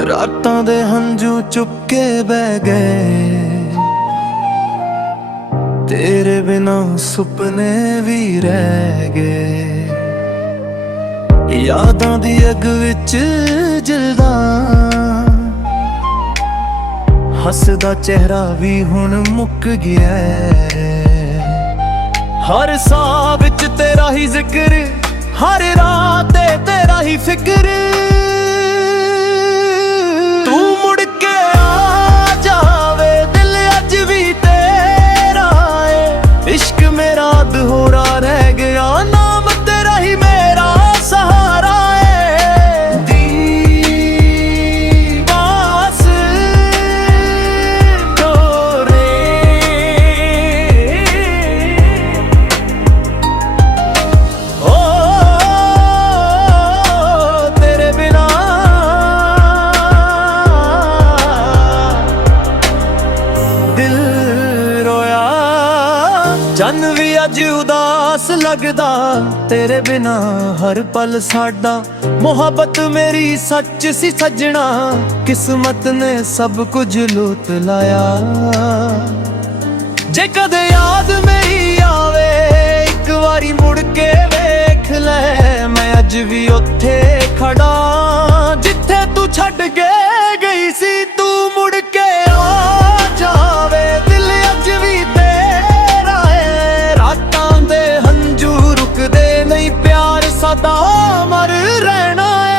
ਰਾਤਾਂ ਦੇ ਹੰਝੂ ਚੁੱਕ ਕੇ ਬਹਿ ਗਏ, ਤੇਰੇ ਬਿਨਾ ਸੁਪਨੇ ਵੀ ਰਹਿ ਗਏ। ਯਾਦਾਂ ਦੀ ਅੱਗ ਵਿੱਚ ਜਲਦਾ, ਹੱਸਦਾ ਚਿਹਰਾ ਵੀ ਹੁਣ ਮੁੱਕ ਗਿਆ। ਹਰ ਸਾਹ ਵਿੱਚ ਤੇਰਾ ਹੀ ਜ਼ਿਕਰ, ਹਰ ਰਾਤ ਤੇ ਤੇਰਾ ਹੀ ਫਿਕਰ। ਤੂੰ ਮੁੜ ਕੇ ਆ ਜਾਵੇ, ਦਿਲ ਅੱਜ ਵੀ ਤੇਰਾ ਏ। ਇਸ਼ਕ ਮੇਰਾ ਅਧੂਰਾ ਰਹਿ ਗਿਆ, ਨਾਮ ਤੇਰਾ ਹੀ ਮੇਰਾ ਸਹਾਰਾ ਏ। ਦੀ ਬਾਸ ਤੋਰੇ ਓ ਤੇਰੇ ਬਿਨਾ ਦਿਲ ਰੋਇਆ। ਚੰਨ ਵੀ ਅੱਜ ਉਦਾਸ ਲੱਗਦਾ, ਤੇਰੇ ਬਿਨਾ ਹਰ ਪਲ ਸਾਡਾ। ਮੁਹੱਬਤ ਮੇਰੀ ਸੱਚ ਸੀ ਸੱਜਣਾ, ਕਿਸਮਤ ਨੇ ਸਭ ਕੁਝ ਲੁੱਟ ਲਾਇਆ। ਜੇ ਕਦੇ ਯਾਦ ਮੇਰੀ ਆਵੇ, ਇੱਕ ਵਾਰੀ ਮੁੜ ਕੇ ਵੇਖ ਲੈ। ਮੈਂ ਅੱਜ ਵੀ ਉੱਥੇ ਖੜਾ, ਜਿੱਥੇ ਤੂੰ ਛੱਡ ਕੇ ਗਈ ਸੀ। ਤੂੰ ਮੁੜ ਕੇ ਆ ਜਾਵੇ, ਦਿਲ ਅੱਜ ਵੀ ਤੇਰਾ ਏ। ਰਾਤਾਂ ਦੇ ਹੰਝੂ ਰੁਕਦੇ ਨਹੀਂ, ਪਿਆਰ ਸਦਾ ਅਮਰ ਰਹਿਣਾ ਏ।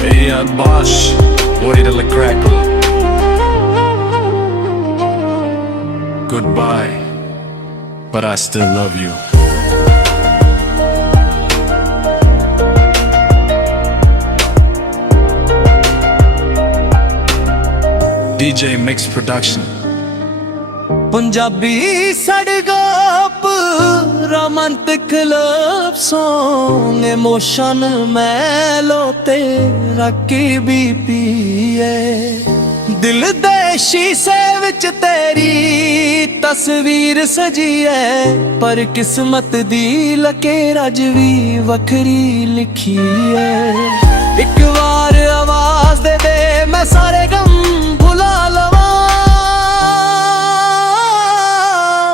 Hey, young Bosch, ready to look crackle. Goodbye, but I still love you. DJ Mix Production. Punjabi ਸੜਗਾਪ romantic love song, emotion mellow ਤੇ ਰੱਖੀ ਬੀਪੀਏ। ਦਿਲ ਦੇ ਸ਼ੀਸ਼ੇ ਵਿੱਚ ਤੇਰੀ ਤਸਵੀਰ ਸਜੀ ਐ, ਪਰ ਕਿਸਮਤ ਦੀ ਲਕੀਰ ਅੱਜ ਵੀ ਵੱਖਰੀ ਲਿਖੀ ਐ। ਇੱਕ ਵਾਰ ਆਵਾਜ਼ ਦੇ ਦੇ, ਮੈਂ ਸਾਰੇ ਗਮ ਭੁਲਾ ਲਵਾਂ।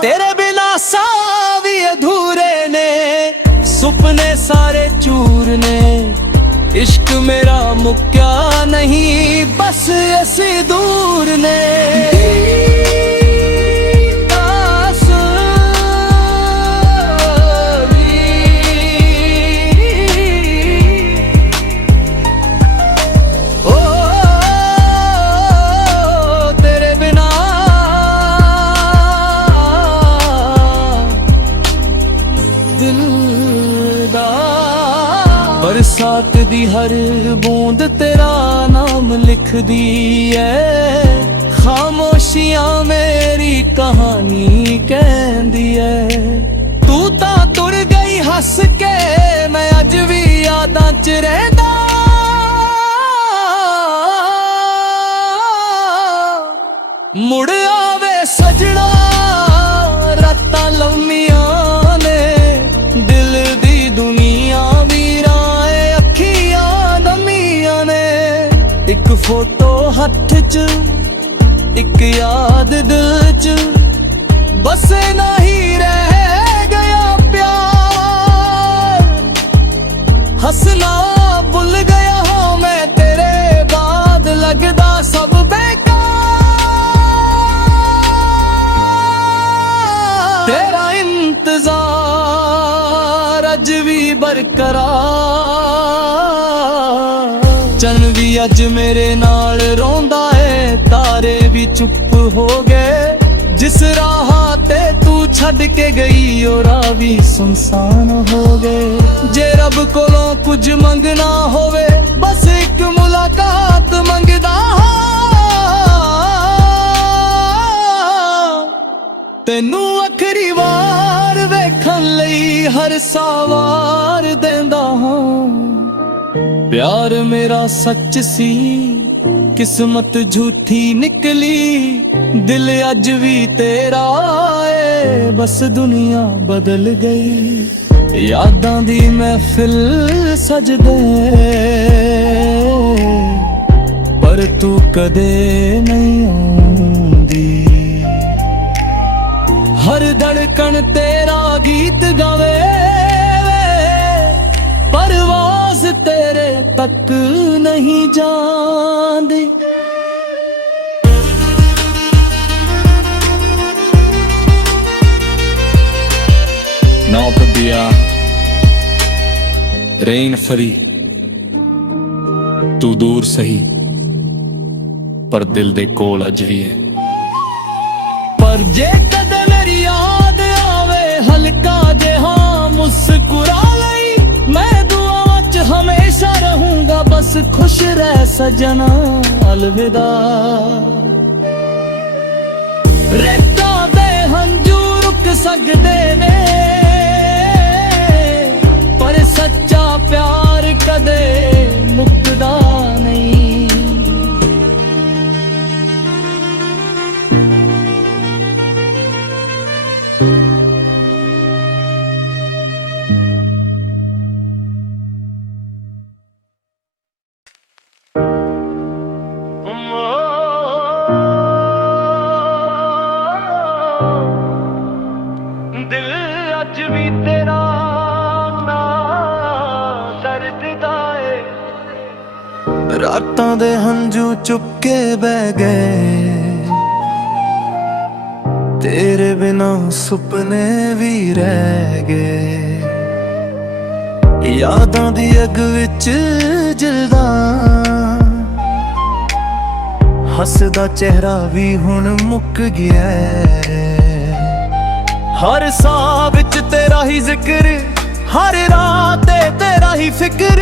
ਤੇਰੇ ਬਿਨਾ ਸਾਹ ਵੀ ਅਧੂਰੇ ਨੇ, ਸੁਪਨੇ ਸਾਰੇ ਚੂਰ ਨੇ। ਇਸ਼ਕ ਮੇਰਾ ਮੁੱਕਿਆ ਨਹੀਂ, ਬਸ ਅਸੀਂ ਦੂਰ ਨੇ। ਬਰਸਾਤ ਦੀ ਹਰ ਬੂੰਦ ਤੇਰਾ ਨਾਮ ਲਿਖਦੀ ਐ। ਖਾਮੋਸ਼ੀਆਂ ਮੇਰੀ ਕਹਾਣੀ ਕਹਿੰਦੀ ਐ। ਤੂੰ ਤਾਂ ਤੁਰ ਗਈ ਹੱਸ ਕੇ, ਮੈਂ ਅੱਜ ਵੀ ਯਾਦਾਂ 'ਚ ਰਹਿੰਦਾ। ਮੁੜ ਆਵੇ ਸਜਣਾ, ਰਾਤਾਂ ਲੰਮੀਆਂ ਨੇ। ਦਿਲ ਦੀ ਦੁਨੀਆ ਵੀਰਾਂ ਏ, ਅੱਖੀਆਂ ਨਮੀਆਂ ਨੇ। ਇੱਕ ਫੋਟੋ ਹੱਥ 'ਚ, ਇੱਕ ਯਾਦ ਦਿਲ 'ਚ, ਬਸੇ ਨਹੀਂ ਰਹਿ ਗਿਆ ਪਿਆਰ। ਹੱਸਣਾ ਭੁੱਲ ਗਿਆ ਹਾਂ ਮੈਂ, ਤੇਰੇ ਬਾਅਦ ਲੱਗਦਾ ਸਭ ਬੇਕਾਰ। ਤੇਰਾ ਇੰਤਜ਼ਾਰ ਅੱਜ ਵੀ ਬਰਕਰਾਰ। ਚੰਨ ਵੀ ਅੱਜ ਮੇਰੇ ਨਾਲ ਰੋਂਦਾ ਏ, ਤਾਰੇ ਵੀ ਚੁੱਪ ਹੋ ਗਏ। ਜਿਸ ਰਾਹ ਤੇ ਤੂੰ ਛੱਡ ਕੇ ਗਈ, ਉਹ ਰਾਹ ਵੀ ਸੁਨਸਾਨ ਹੋ ਗਏ। ਜੇ ਰੱਬ ਕੋਲੋਂ ਕੁਝ ਮੰਗਣਾ ਹੋਵੇ, ਬਸ ਇੱਕ ਮੁਲਾਕਾਤ ਮੰਗਦਾ ਹਾਂ। ਤੈਨੂੰ ਆਖਰੀ ਵਾਰ ਵੇਖਣ ਲਈ ਹਰ ਸਾਵਾਰ ਦਿੰਦਾ ਹਾਂ। ਪਿਆਰ ਮੇਰਾ ਸੱਚ ਸੀ, ਕਿਸਮਤ ਝੂਠੀ ਨਿਕਲੀ। ਦਿਲ ਅੱਜ ਵੀ ਤੇਰਾ ਏ, ਬਸ ਦੁਨੀਆ ਬਦਲ ਗਈ। यादां दी महफिल सजदे पर तू कदे नहीं आउंदी। हर धड़कन तेरा गीत गावे परवाज़ तेरे तक नहीं जांदी। Now Pabia Rain फरी तू दूर सही पर दिल दे कोल अज भी है। पर जे कदे मेरी याद आवे हल्का जिहा मुस्कुरा लई। मैं दुआवां च हमेशा रहूंगा बस खुश रह सजना अलविदा। रेता दे हंजू रुक सकदे ने पर सच्चा प्यार कदे मुकदा नहीं। दिल अज भी तेरा ना दर्द दा ए। रातां दे हंजू चुप के बह गए तेरे बिना सुपने भी रह गए। यादां दी अग विच जलदा हसदा चेहरा भी हुण मुक गया है। हर साह विच तेरा ही जिक्र हर रात तेरा ही फिक्र।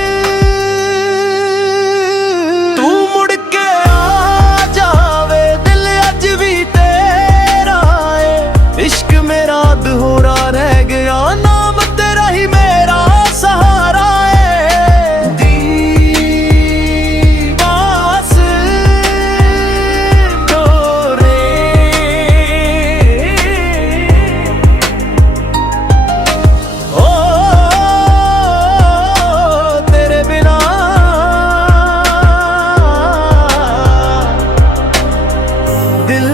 तू मुड़ के आ जावे दिल अज भी तेरा है। इश्क मेरा अधूरा रह गया नाम तेरा ही मेरा सहारा है। दी पास डोरे ओ तेरे बिना दिल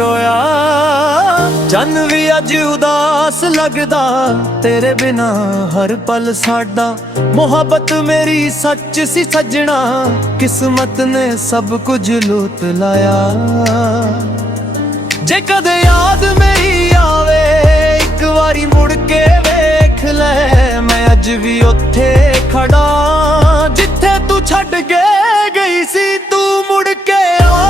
रोया। चन भी अज उदास लगदा तेरे बिना हर पल साडा। मोहब्बत मेरी सच सी सजना किस्मत ने सब कुछ लूट लाया। जे कदे याद मेरी आवे एक वारी मुड़ के वेख ले। मैं अज भी उत्थे खड़ा जिथे तू छड्ड के गई सी। तू मुड़ के आ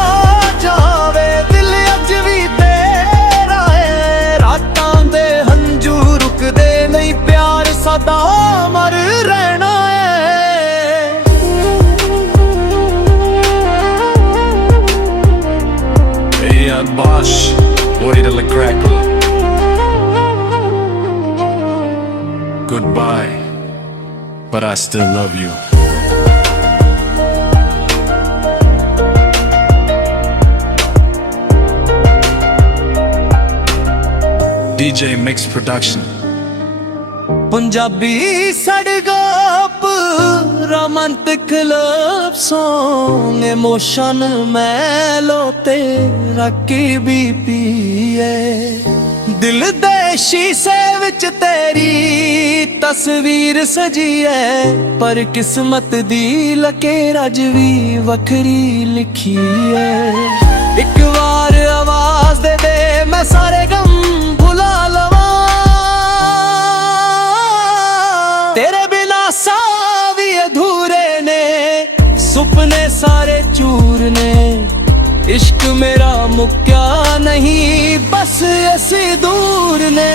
जावे दिल अज भी तेरा है। रातां दे हंजू रुकदे नहीं प्यार सदा मर रहना है। Hey Bosch Worried a crackle Goodbye But I still love you. DJ Mix Production. Punjabi सड़गाप romantic love song emotion mellow तेरा की बीपी है। दिल दे शीशे विच तेरी तस्वीर सजी है पर किस्मत दी लकीर अज भी वखरी लिखी है। एक बार आवाज दे मैं सारे गम भुला लवां। तेरे बिना साह भी अधूरे ने सुपने सारे चूर ने। इश्क मेरा मुक्या नहीं बस ऐसे दूर ने।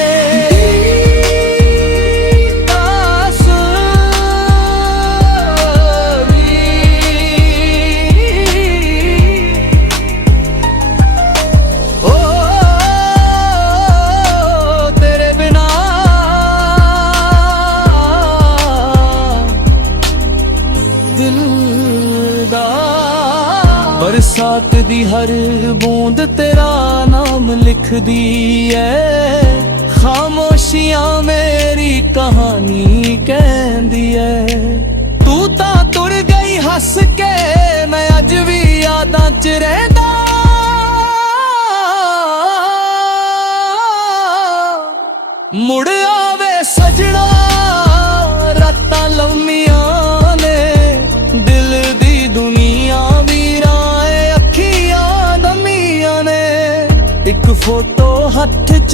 बरसात दी हर बूंद तेरा नाम लिख दी है। खामोशियां मेरी कहानी कहंदी है। तू तां तुर गई हस के, मैं अज भी यादां च रहिंदा। मुड़ आवे सजना रातां लम्मियां ने, दिल दी दुनिया वीरां अखियां दमियां ने। एक फोटो हथ च,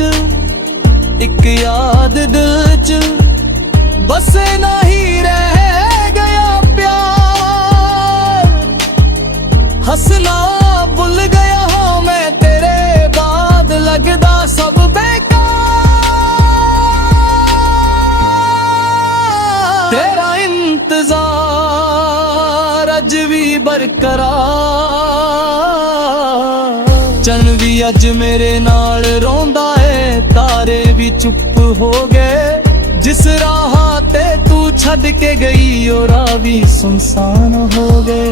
एक याद दिल च, बसे नहीं रह गया प्यार। हंसना भुल गया हूं मैं तेरे बाद, लगदा सब बेकार। तेरा इंतजार अज भी बरकरार। चन भी अज मेरे नाल रोंदा है, तारे भी चुप हो गए। जिस राह ते तू छड़ के गई ओ राह भी सुनसान हो गए।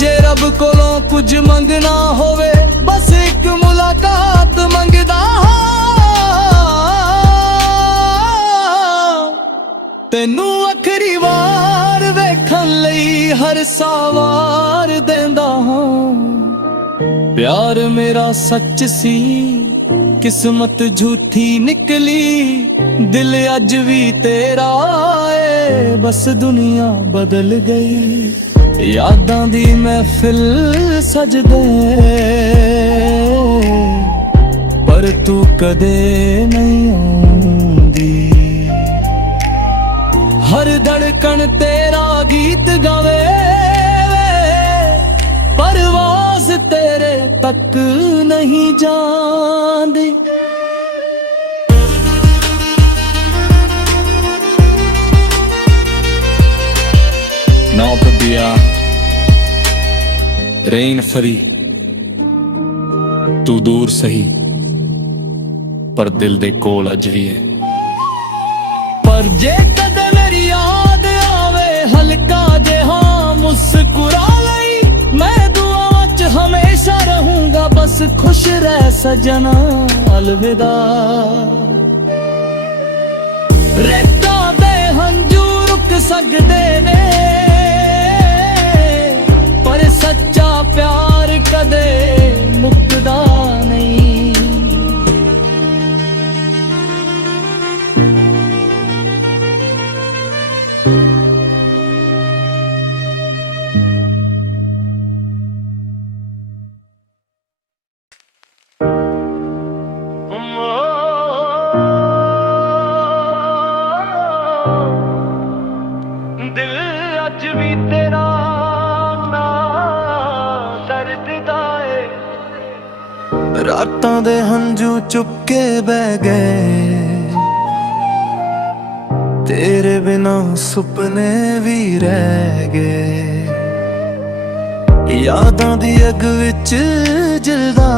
जे रब कोलों कुछ मंगना होवे, बस एक मुलाकात मंगदा हां। तेनू आखरी वार वेखण लई हर सावार देंदा हां। प्यार मेरा सच सी, किस्मत झूठी निकली। दिल अज भी तेरा है, बस दुनिया बदल गई। यादां दी महफिल सजदे, पर तू कदे नहीं आउंदी। हर धड़कन तेरा गीत गावे, परवाज़ तेरे तक नहीं जांदी। नौ दिया रेन फरी, तू दूर सही पर दिल दे कोल अज भी है। पर जे कदे मेरी याद आवे, हल्का जिहा मुस्कुरा लई। मैं दुआवां च हमेशा रहूंगा, बस खुश रह सजना, अलविदा। रेता दे हंजू रुक सकदे ने, पर सच्चा प्यार कदे मुकदा नहीं। दिल अज भी तेरा ना दर्द दाए। रातां दे हंजू चुप के बह गए, तेरे बिना सुपने भी रह गए। यादां दी अग विच जलदा,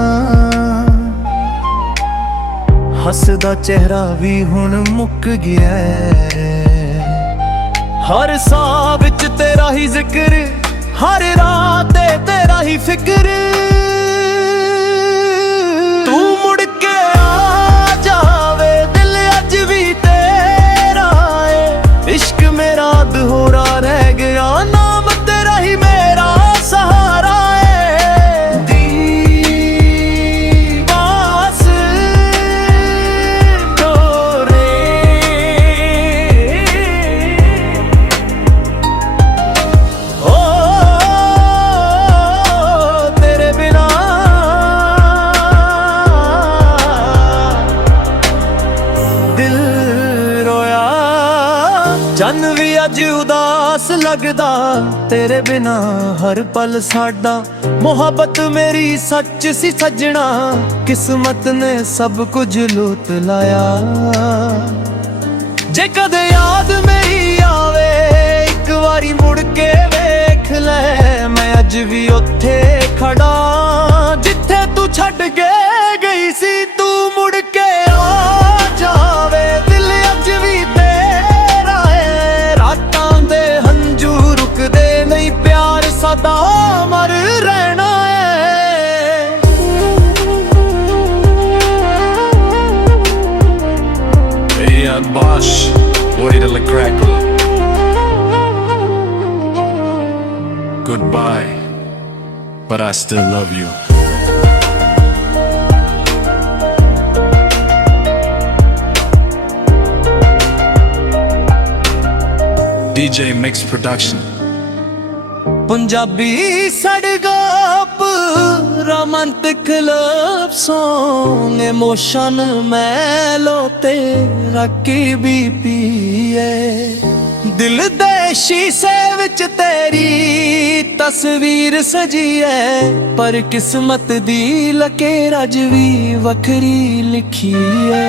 हसदा चेहरा भी हुण मुक गया है। हर साह विच तेरा ही जिक्र, हर रात तेरा ही फिक्र। तू मुड़ के आ जावे, दिल अज भी तेरा है। इश्क मेरा अधूरा रह गया, नाम तेरा ही मेरा सहारा है। दीवास डोरे ओ तेरे बिना दिल रोया। चन भी अज उदास लगदा, तेरे बिना हर पल साडा। मोहब्बत मेरी सच सी सजना, किस्मत ने सब कुछ लूट लाया। जे कदे याद मेरी आवे, एक बारी मुड़ के वेख ले। मैं अज भी उत्थे खड़ा, जिथे तू छड़ के गई सी। तू मुड़ के आ जावे, दिल अज भी तेरा है। रातां दे हंजू रुकदे नहीं, प्यार सदा मर रहना है। Hey, Bosch, way to cracker. Goodbye, but I still love you. DJ Mix Production. Punjabi सड़गाप romantic love song emotion mellow तेरा की बीपी है दिल दे शीशे विच तेरी तस्वीर सजी है पर किस्मत दी लकीर अज भी वखरी लिखी है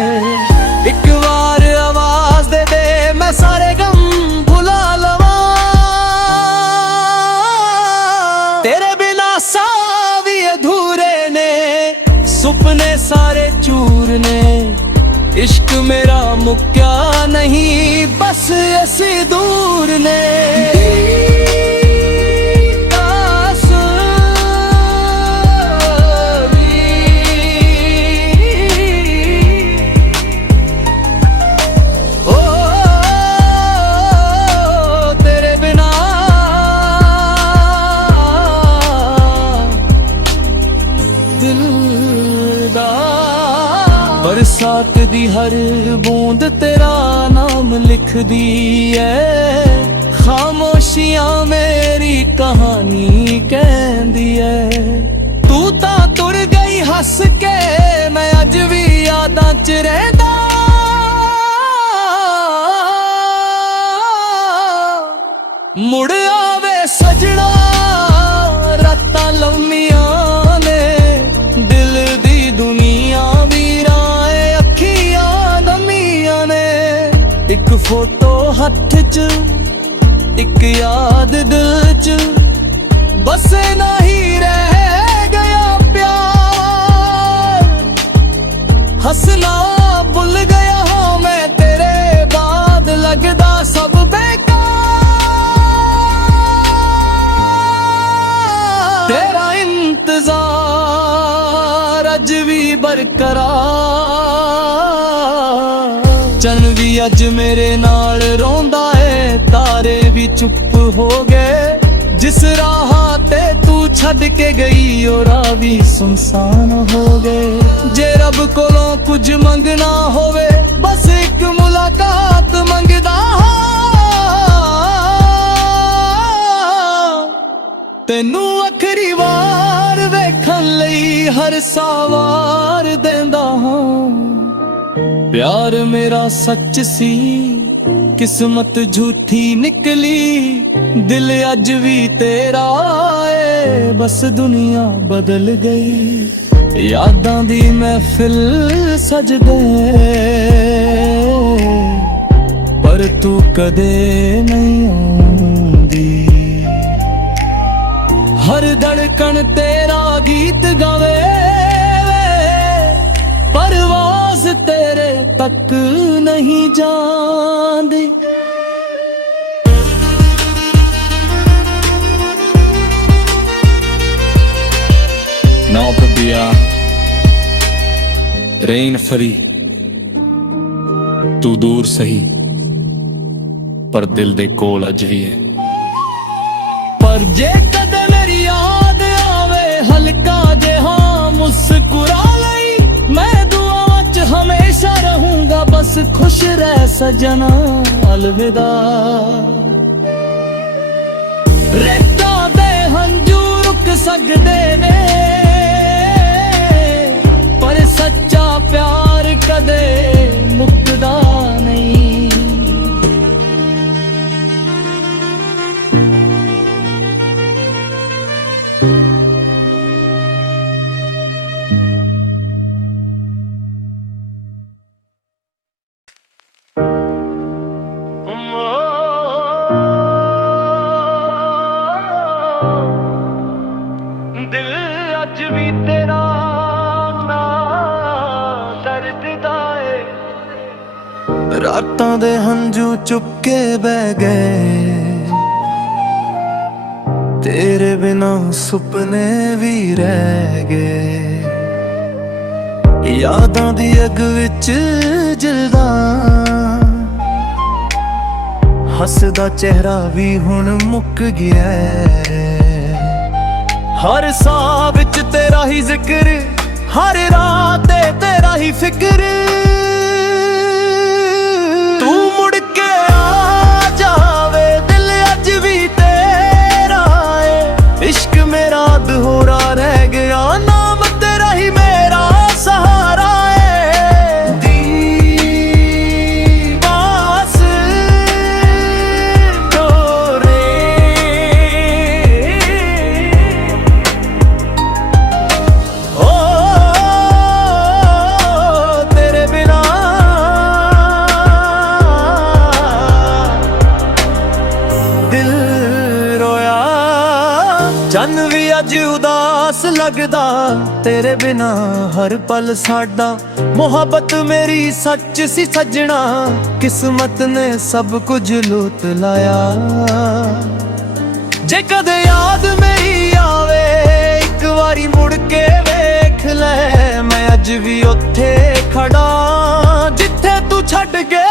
एक बार आवाज दे मैं सारे गम भुला लवां तेरे बिना साह भी अधूरे ने सुपने सारे चूर ने इश्क मेरा मुक्या नहीं बस ऐसी दूर ने बरसात दी हर बूंद तेरा नाम लिख दी है खामोशियां मेरी कहानी कहंदी है तू ता तुर गई हस के मैं अज भी यादां च रहिंदा मुड़ आवे सजना रातां लम्मियां ने दिल दी दुनिया एक फोटो हथ च एक याद दिल च बसे नहीं रह गया प्यार हंसना भुल गया हूँ मैं तेरे बाद लगदा सब बेकार तेरा इंतजार अज भी बरकरार चन भी अज मेरे नाल रोंदा है तारे भी चुप हो गए जिस राह ते तू छड़ के गई ओ राह भी सुनसान हो गए जे रब कोलों कुछ मंगना होवे बस एक मुलाकात मंगदा तेनू आखरी वार वेखण लई हर सावार देंदा हां प्यार मेरा सच सी किस्मत झूठी निकली दिल अज भी तेरा है बस दुनिया बदल गई यादां दी महफिल सजदे पर तू कदे नहीं आउंदी हर धड़कन तेरा गीत गावे परवाज़ तेरे तक नहीं जांदी Now Pabia Rain Fari तू दूर सही पर दिल दे कोल अज भी है पर जे कदे मेरी याद आवे हल्का जे हाँ मुस्कुरा लई मैं दुआवां च हमेशा रहूंगा बस खुश रह सजना अलविदा रेता दे हंजू रुक सकदे ने पर सच्चा प्यार कदे मुकदा नहीं दिल अज भी तेरा ना दर्द दाए रातां दे हंजू चुप के बह गए तेरे बिना सुपने भी रह गए यादां दी अग विच जलदा ਹੱਸਦਾ ਚਿਹਰਾ ਵੀ ਹੁਣ ਮੁੱਕ ਗਿਆ ਹੈ। ਹਰ ਸਾਹ ਵਿੱਚ ਤੇਰਾ ਹੀ ਜ਼ਿਕਰ, ਹਰ ਰਾਤ ਤੇ ਤੇਰਾ ਹੀ ਫਿਕਰ। ਤੂੰ ਮੁੜ ਕੇ ਆ ਜਾਵੇ, ਦਿਲ ਅੱਜ ਵੀ ਤੇਰਾ ਏ। ਇਸ਼ਕ ਮੇਰਾ ਅਧੂਰਾ ਰਹਿ ਗਿਆ, ਨਾਮ ਤੇਰਾ ਹੀ ਮੇਰਾ ਸਹਾਰਾ ਏ। ਦੀ ਬਾਸ ਡੋਰੇ ਓ ਤੇਰੇ ਬਿਨਾ ਦਿਲ ਰੋਇਆ। ਚੰਨ ਵੀ ਅੱਜ ਉਦਾਸ ਲੱਗਦਾ, ਤੇਰੇ ਬਿਨਾ ਹਰ ਪਲ ਸਾਡਾ। ਮੁਹੱਬਤ ਮੇਰੀ ਸੱਚ ਸੀ ਸੱਜਣਾ, ਕਿਸਮਤ ਨੇ ਸਭ ਕੁਝ ਲੁੱਟ ਲਾਇਆ। ਜੇ ਕਦੇ ਯਾਦ ਮੇਰੀ ਆਵੇ, ਇੱਕ ਵਾਰੀ ਮੁੜ ਕੇ ਵੇਖ ਲੈ। ਮੈਂ ਅੱਜ ਵੀ ਉੱਥੇ ਖੜਾ, ਜਿੱਥੇ ਤੂੰ ਛੱਡ ਕੇ